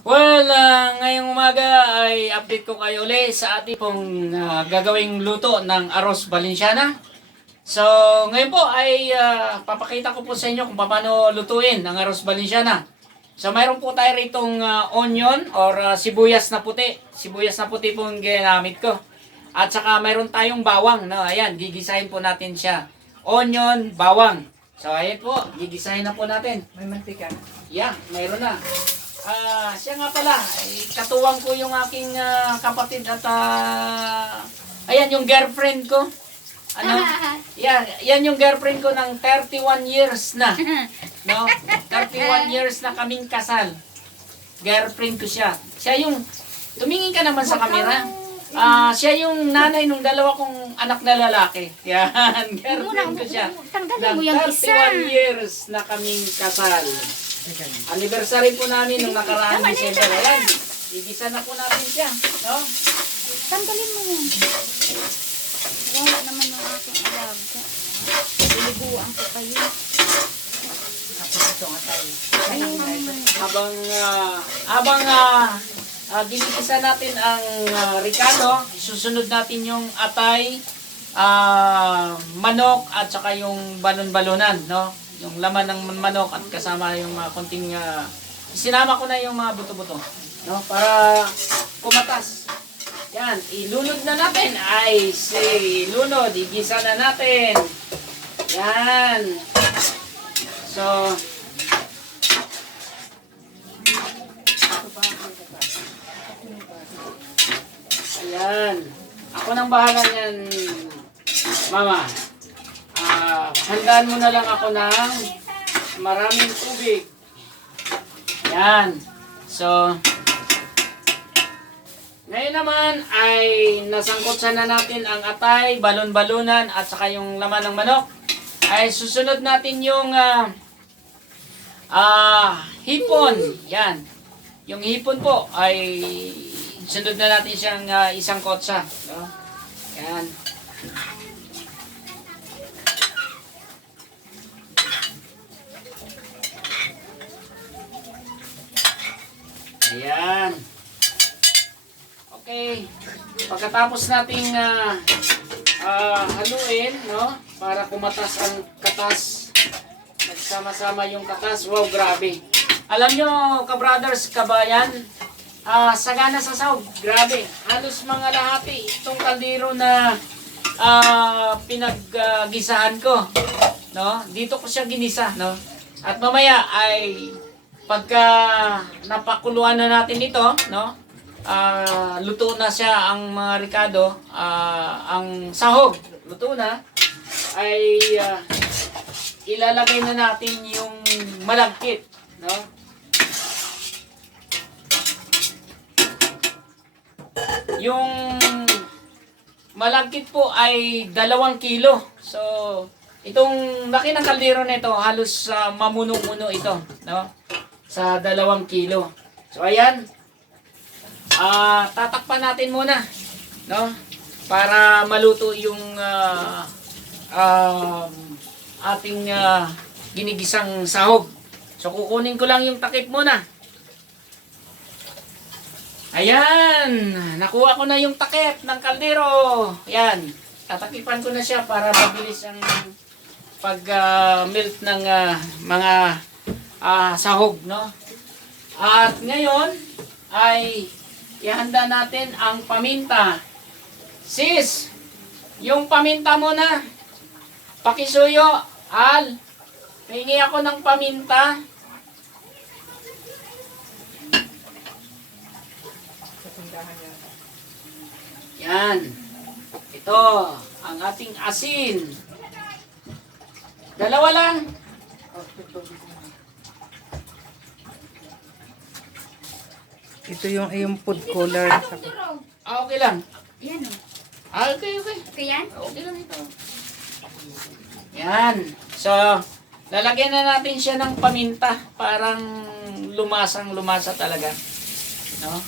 Well, ngayong umaga ay update ko kayo ulit sa ating pong gagawing luto ng arroz Valenciana. So, ngayon po ay papakita ko po sa inyo kung paano lutuin ang arroz Valenciana. So, mayroon po tayo ritong onion or sibuyas na puti. Sibuyas na puti po ang ginamit ko. At saka mayroon tayong bawang. No? Ayan, gigisahin po natin siya. Onion, bawang. So, ayan po, gigisahin na po natin. May mantika. Yeah, mayroon na. Siya nga pala, katuwang ko yung aking kapatid at ayan yung girlfriend ko. Ano? Yan yung girlfriend ko ng 31 years na. No? 31 years na kaming kasal. Girlfriend ko siya. Siya yung, tumingin ka naman sa camera. Siya yung nanay ng dalawa kong anak na lalaki. Yan, girlfriend ko siya. Tanggalin mo Ng yung isa. 31 years na kaming kasal. Anniversary po namin nung nakaraang December. Ayan, igisa na po natin siya. No? Tanggalin mo yan. Wala naman yung aking alaga. Biliguan ko kayo. Tapos ito nga tayo. Habang ginigisa natin ang ricado, susunod natin yung atay, manok at saka yung balon-balonan, no? Yung laman ng manok at kasama yung mga konting sinama ko na yung mga buto-buto, no? Para kumatas. Yan, ilunod na natin. Ay, lunod, igisa na natin. Yan. So, ayan. Ako nang bahala niyan, Mama. Handaan mo na lang ako ng maraming tubig. Ayan. So, ngayon naman ay nasangkotsan na natin ang atay, balon-balunan at saka yung laman ng manok. Ay susunod natin yung hipon. Yan. Yung hipon po ay sunod na natin siyang isang kotsa. No? Yan. Ayan. Okay. Pagkatapos nating haluin, no? Para kumatas ang katas. Nagsama-sama yung katas. Wow, grabe. Alam nyo, ka-brothers, kabayan, sagana sa sahog. Grabe. Halos mga lahati itong kaldero na pinaggisahan ko. No? Dito ko siya ginisa, no? At mamaya ay pagka napakuluan na natin ito, no? Luto na siya ang mga ricado, ang sahog, luto na, ay ilalagay na natin yung malagkit, no? Yung malagkit po ay 2 kilo. So, itong laki ng kaldero nito, halos mamuno-muno ito, no? Sa 2 kilo. So, ayan. Tatakpan natin muna, no? Para maluto yung ating ginigisang sahog. So, kukunin ko lang yung takip muna. Ayan! Nakuha ko na yung takip ng kaldero. Ayan. Tatakipan ko na siya para mabilis ang pag-melt ng mga sahog, no? At ngayon ay ihanda natin ang paminta. Sis, yung paminta mo na. Pakisuyo, Al. Hingi ako ng paminta. Sa tindahan yan. Yan. Ito, ang ating asin. 2 lang. Ito yung food color. Okay lang. Yan o. Okay. Okay yan? Okay lang ito. Yan. So, lalagyan na natin siya ng paminta. Parang lumasang-lumasa talaga. No?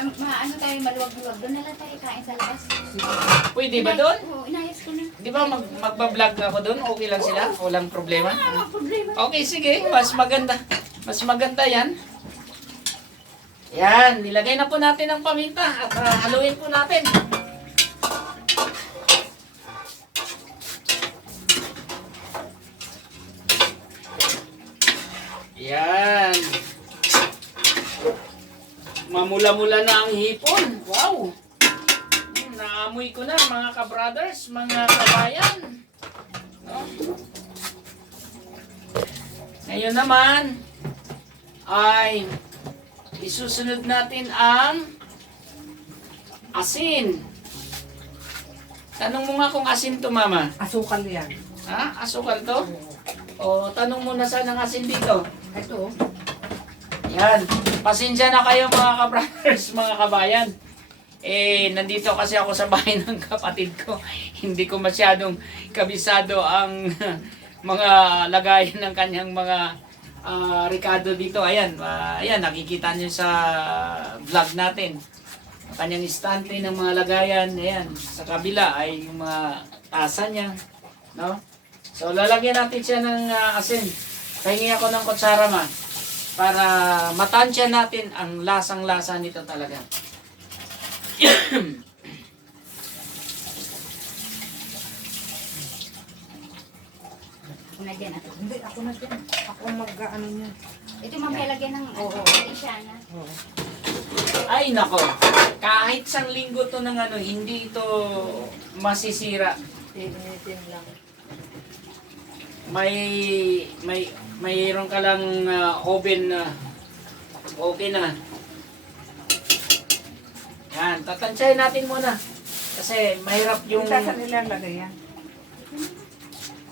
Ano tayo ay maluwag-luwag. Doon na lang tayo kain sa labas. Pwede ba doon? Oo, inayos ko na. Di ba magbablog ako doon? Okay lang sila? Walang problema? Wala problema. Okay, sige. Mas maganda. Mas maganda yan. Yan. Nilagay na po natin ang paminta at haluin po natin. Yan. Mamula-mula na ang hipon. Wow. Naamoy ko na mga ka-brothers, mga kabayan. No? Ngayon naman ay isusunod natin ang asin. Tanong mo nga kung asin to, mama. Asukal yan. Ha? Asukal to? O tanong mo na saan ang asin dito. Ito. Yan. Pasensya na kayo mga ka-brothers, mga kabayan. Nandito kasi ako sa bahay ng kapatid ko. Hindi ko masyadong kabisado ang mga lagayan ng kanyang mga Ricardo dito. Ayan, ayan, nakikita niyo sa vlog natin. Ang kanyang istante ng mga lagayan. Ayan, sa kabila ay yung mga tasa niya. No? So, lalagyan natin siya ng asin. Pahingi ako ng kutsara, ma. Para matansya natin ang lasang-lasa nito talaga. Ako na dyan. Ato. Hindi, ako na dyan. Ako mag-ano niya. Ito mamaya lagyan ng Alisyana. Oo. Ay, nako. Kahit sang linggo to ng hindi ito masisira. Initin lang. Mayroon ka lang oven na okay na. Yan, tatansyahin natin muna. Kasi mahirap yung... Yung saan nila lagay yan?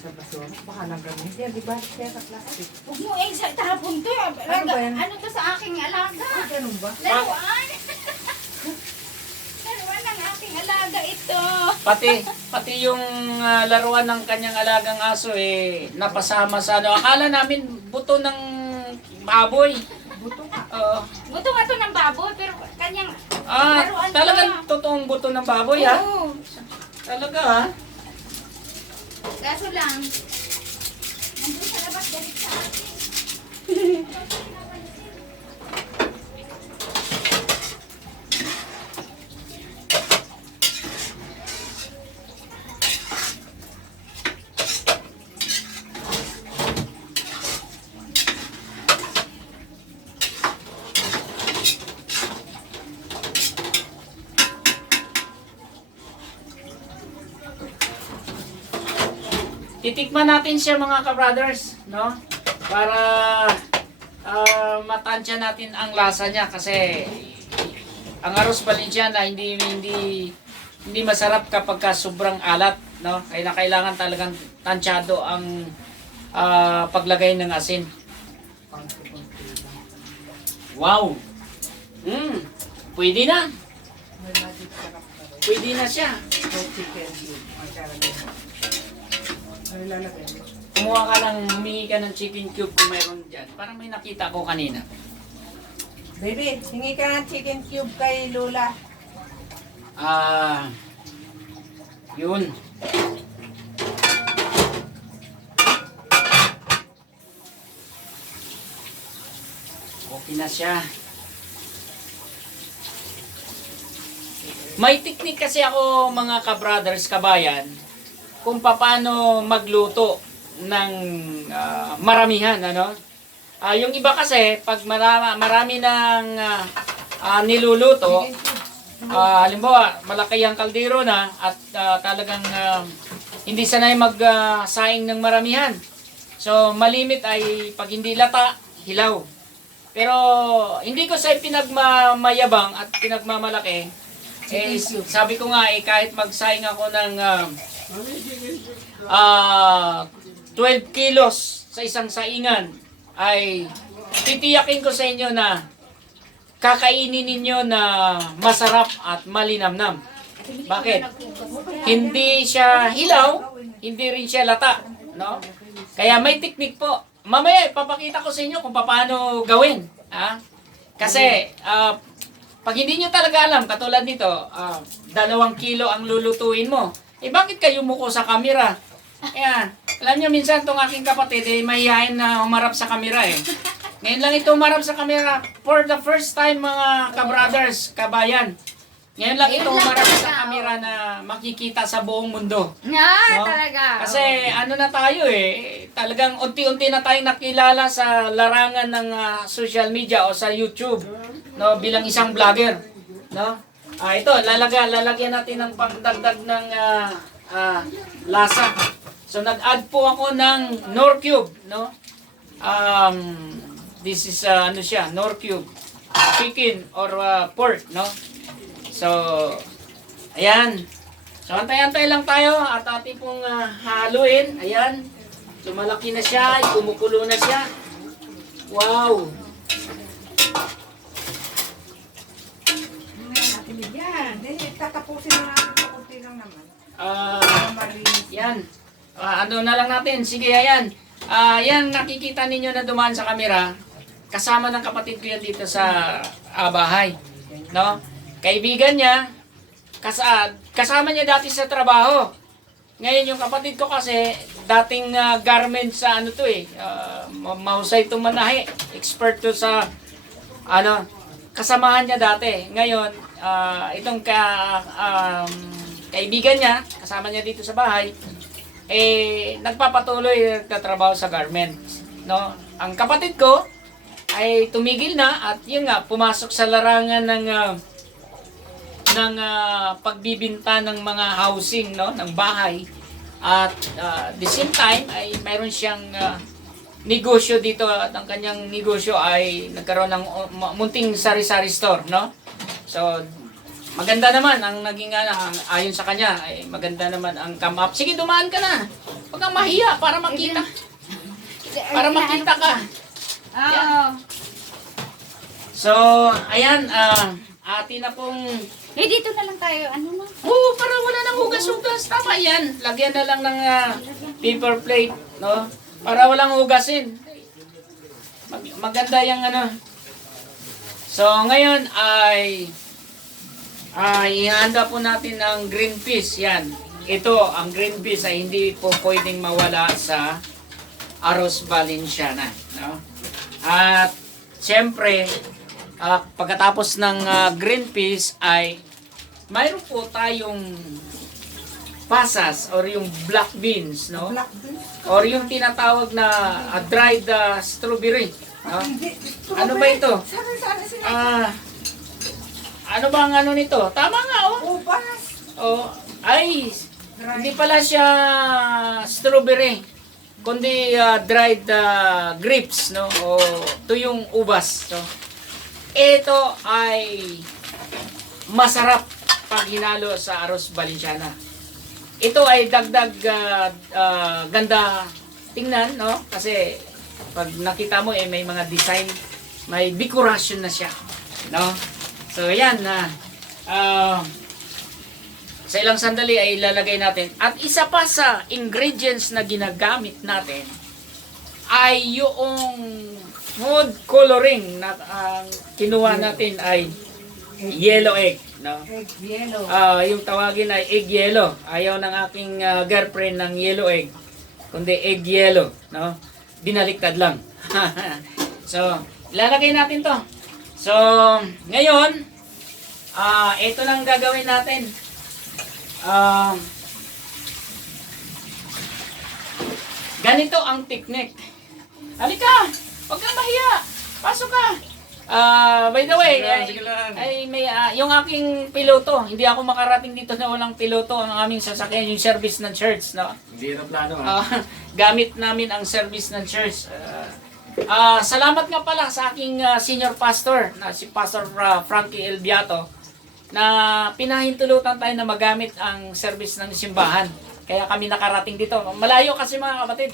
Sa basura. Baka lang gamit yan. Di ba? Kaya sa plastic. Huwag mo sa tapon to. Ano ba yan? Ano to sa aking alaga? Ah, ganun ba? Laruan. Laruan ng aking alaga ito. Pati yung laruan ng kanyang alagang aso napasama sa Akala namin buto ng baboy. Buto ka. Oo. Buto nga to ng baboy pero kanyang Ah, laruan talagang to. totoong buto ng baboy, ha? Oo. Talaga, ha? Kaso lang, nandun sa labas galit sa akin. Titikman natin siya mga ka-brothers, no? Para matansya natin ang lasa niya kasi ang arroz Valenciana hindi masarap kapag sobrang alat, no? Kaya kailangan talagang tansyado ang paglagay ng asin. Wow. Pwede na. May magic sarap na rin. Pwede na siya. No chicken cube. Magkaragay mo. Ano lalagay mo? Kumuha ka lang, humingi ka ng chicken cube kung mayroon dyan. Parang may nakita ko kanina. Baby, hingi ka ng chicken cube kay Lola. Yun. Okay na siya. May teknik kasi ako mga ka-brothers, kabayan, kung paano magluto ng maramihan, ano? Yung iba kasi, pag marami ng niluluto, halimbawa, malaki ang kaldero na at talagang hindi sanay magsaing ng maramihan. So, malimit ay pag hindi lata, hilaw. Pero, hindi ko sa pinagmamayabang at pinagmamalaki, sabi ko nga, kahit magsaing ako ng 12 kilos sa isang saingan, ay titiyakin ko sa inyo na kakainin ninyo na masarap at malinamnam. Bakit? Hindi siya hilaw, hindi rin siya lata, no? Kaya may teknik po. Mamaya ipapakita ko sa inyo kung paano gawin, ha? Kasi pag hindi nyo talaga alam, katulad nito, 2 kilo ang lulutuin mo. Eh bakit kayo muko sa kamera? Ayan. Alam nyo, minsan itong aking kapatid, mahihayin na umarap sa kamera eh. Ngayon lang ito umarap sa kamera. For the first time mga ka-brothers, kabayan. Ngayon lang ito umarap sa kamera na makikita sa buong mundo. Nga, No? talaga. Kasi ano na tayo eh, talagang unti-unti na tayong nakilala sa larangan ng social media o sa YouTube, no, bilang isang vlogger, no? Ito, lalagyan natin ng pangdagdag ng lasa. So nag-add po ako ng Knorr Cube, no? This is ano siya, Knorr Cube, chicken or pork, no? So, ayan. So, antay-antay lang tayo at ating pong haluin. Ayan. Lumalaki na siya, kumukulo na siya. Wow! Ngayon natin bigyan. Tatapusin na natin sa kunti lang naman. Malinis. Yan. Ano na lang natin. Sige, ayan. Yan, nakikita ninyo na dumaan sa kamera. Kasama ng kapatid ko yan dito sa bahay. No? Kaibigan niya, kasama niya dati sa trabaho. Ngayon yung kapatid ko kasi, dating garment sa ano to eh, mahusay itong manahe. Expert to sa, kasamahan niya dati. Ngayon, itong kaibigan niya, kasama niya dito sa bahay, nagpapatuloy nagtatrabaho sa garments. No? Ang kapatid ko ay tumigil na at yun nga, pumasok sa larangan ng pagbibinta ng mga housing, no, ng bahay. At the same time ay mayroon siyang negosyo dito at ang kanyang negosyo ay nagkaroon ng munting sari-sari store, no? So maganda naman ang naging ayon sa kanya ay maganda naman ang come up. Sige, dumaan ka na. Huwag kang mahiya para makita. Para makita ka. Oo. So, ayan, atin na pong Dito na lang tayo. Ano na? oo, para wala nang hugas-hugas. Tama yan. Lagyan na lang ng paper plate, no? Para walang hugasin. Maganda yung ano. So, ngayon ay ihanda po natin ang green peas. Yan. Ito, ang green peas ay hindi po pwedeng mawala sa arroz valenciana, no? At siyempre, pagkatapos ng green peas ay mayroon po tayong pasas or yung black beans, no? Black beans. Or yung tinatawag na dried strawberry, no? Hindi. Ano ba ito? Sari-sari sila. Ano ba ang ano nito? Tama nga, oh. Ubas. Oh, ay, hindi pala siya strawberry, kundi dried grapes, no? O ito yung ubas, no? Ito ay masarap pag hinalo sa arroz valenciana. Ito ay dagdag ganda tingnan, no? Kasi pag nakita mo may mga design, may decoration na siya, no? So yan na sa ilang sandali ay ilalagay natin. At isa pa sa ingredients na ginagamit natin ay yung food coloring na kinuha natin ay yellow egg, no? Egg yellow. Yung tawagin ay egg yellow. Ayaw ng aking girlfriend ng yellow egg, kundi egg yellow, no? Binaliktad lang. So, ilalagay natin to. So, ngayon, ito lang gagawin natin. Ganito ang technique. Halika! Huwag kang mahiya! Pasok ka! By the way, ay may, yung aking piloto, hindi ako makarating dito na walang piloto. Ang aming sasakyan, yung service ng church, no? Hindi na plano Gamit namin ang service ng church. Salamat nga pala sa aking senior pastor, na si Pastor Frankie Elbiato, na pinahintulutan tayo na magamit ang service ng simbahan. Kaya kami nakarating dito. Malayo kasi mga kapatid.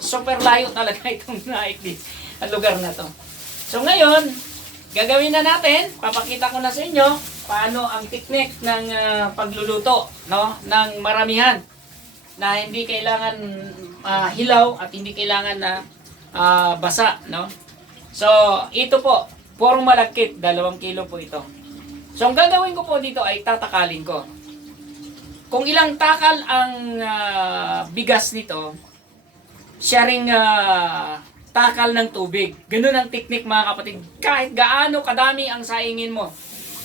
Super layo talaga itong ang lugar na to. So ngayon, gagawin na natin, papakita ko na sa inyo paano ang technique ng pagluluto, no, ng maramihan, na hindi kailangan hilaw at hindi kailangan na basa, no. So ito po, purong malagkit, 2 kilo po ito. So ang gagawin ko po dito ay tatakalin ko. Kung ilang takal ang bigas nito, siya ring takal ng tubig. Ganun ang teknik mga kapatid. Kahit gaano kadami ang saingin mo,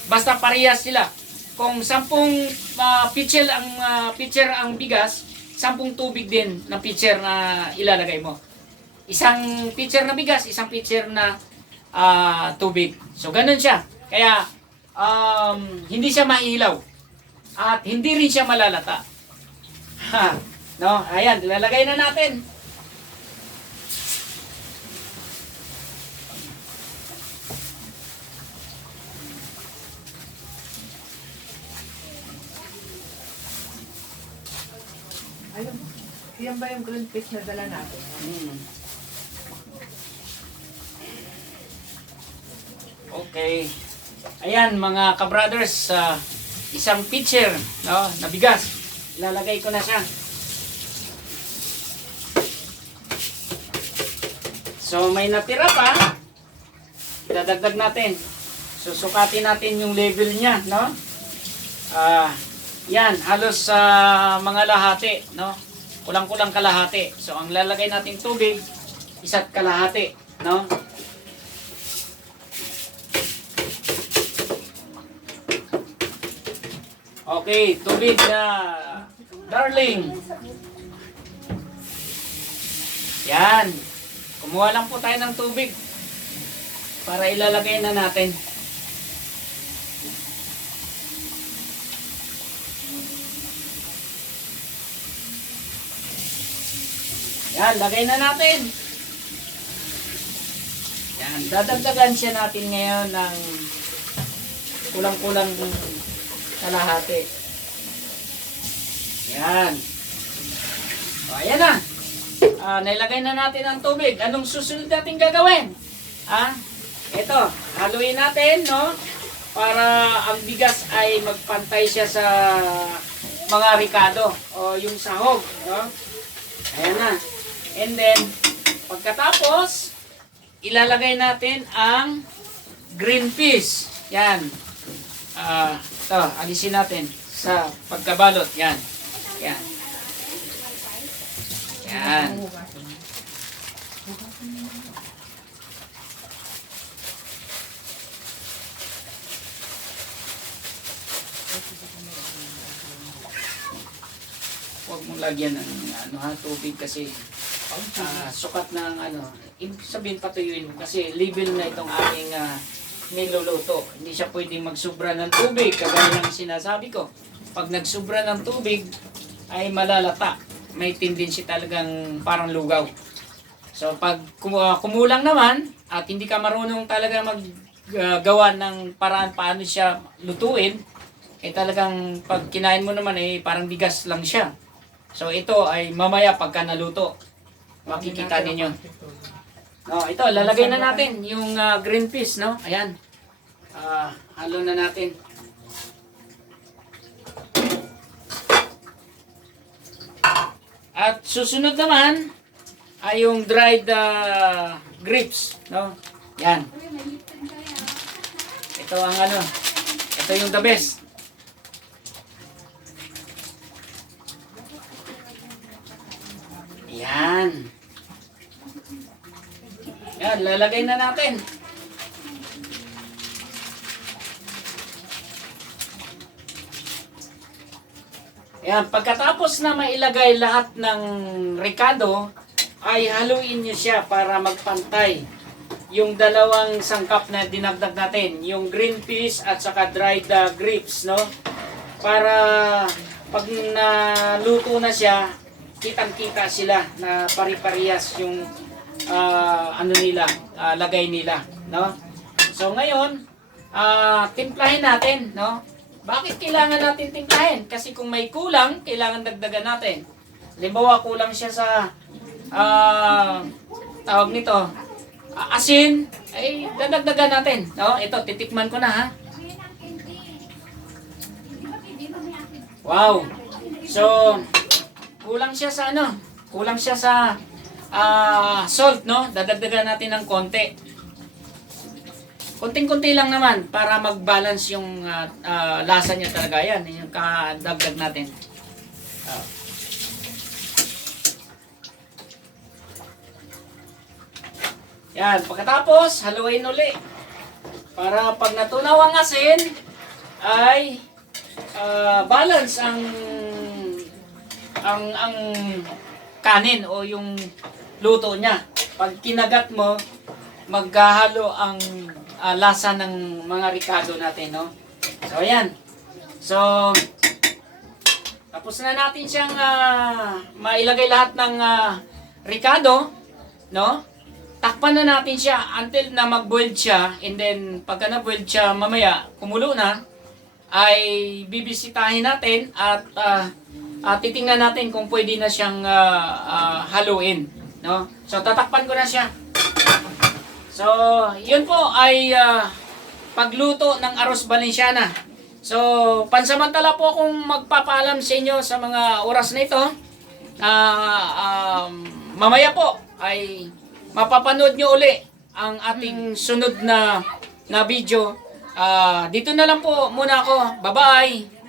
basta parehas sila. Kung 10 pitcher ang bigas, 10 tubig din ng pitcher na ilalagay mo. Isang pitcher na bigas, isang pitcher na tubig. So ganun siya. Kaya hindi siya mailaw at hindi rin siya malalata. Ha, no? Ayan, ilalagay na natin. Ayun. Yan ba yung green fish na dala natin? Okay. Ayan mga ka-brothers, isang pitcher, no, na bigas. Ilalagay ko na siya. So may natira pa, idadagdag natin. Susukatin natin yung level niya, no? Yan, halos mga lahati, no? Kulang-kulang kalahati. So ang lalagay natin tubig, 1 kalahati, no? Okay, tubig na darling. Yan. Kumuha lang po tayo ng tubig para ilalagay na natin. Yan, lagay na natin. Yan, dadagdagan siya natin ngayon ng kulang-kulang kalahati. Yan. O, ayan na. Nailagay na natin ang tubig. Anong susunod natin gagawin? Ito, haluin natin, no? Para ang bigas ay magpantay siya sa mga ricado o yung sahog, no? Ayan na. And then, pagkatapos, ilalagay natin ang green peas. Yan. Ito, alisin natin sa pagkabalot. Yan. Yan. Yan. Huwag mong lagyan ng tubig kasi sukat ng ibig sabihin patuyuin mo kasi level na itong aking niluluto. Hindi siya pwedeng magsubra ng tubig kagaya ng sinasabi ko. Pag nagsubra ng tubig ay malalata. May tendency talagang parang lugaw. So pag kumulang naman at hindi ka marunong talaga maggawa ng paraan paano siya lutuin, talagang pag kinain mo naman parang bigas lang siya. So ito ay mamaya pagka naluto, makikita ninyo. No, ito lalagay na natin yung green peas, no? Ayan. Halo na natin. At susunod naman ay yung dried grapes, no? Yan. Ito ang ito yung the best. Yan. Yan, lalagay na natin. Yan, pagkatapos na mailagay lahat ng ricado, ay haluin niyo siya para magpantay yung dalawang sangkap na dinagdag natin, yung green peas at saka dried grapes, no? Para pag naluto na siya, kitang-kita sila na pari-parehas yung lagay nila, no? So ngayon, timplahin natin, no? Bakit kailangan natin timplahin? Kasi kung may kulang, kailangan dagdagan natin. Halimbawa, kulang siya sa tawag nito, asin, ay dadagdagan natin, no? Ito, titikman ko na, ha? Wow. So, kulang siya sa kulang siya sa salt, no? Dadagdagan natin ng konti. konting-konti lang naman para mag-balance yung lasa niya talaga. Yan, yung kadagdag natin. Ah. Yan, pagkatapos, haluin uli. Para pag natunaw ang asin, ay balance ang kanin o yung luto niya. Pag kinagat mo, maghahalo ang lasa ng mga ricado natin, no? So, ayan. So, tapos na natin siyang mailagay lahat ng ricado, no? Takpan na natin siya until na mag-boiled siya, and then pagka na-boiled siya mamaya, kumulo na, ay bibisitahin natin at titingnan natin kung pwede na siyang haluin, no? So tatakpan ko na siya. So, yun po ay pagluto ng arroz Valenciana. So, pansamantala po akong magpapaalam sa inyo sa mga oras na ito. Mamaya po ay mapapanood nyo uli ang ating sunod na video. Dito na lang po muna ako. Bye-bye!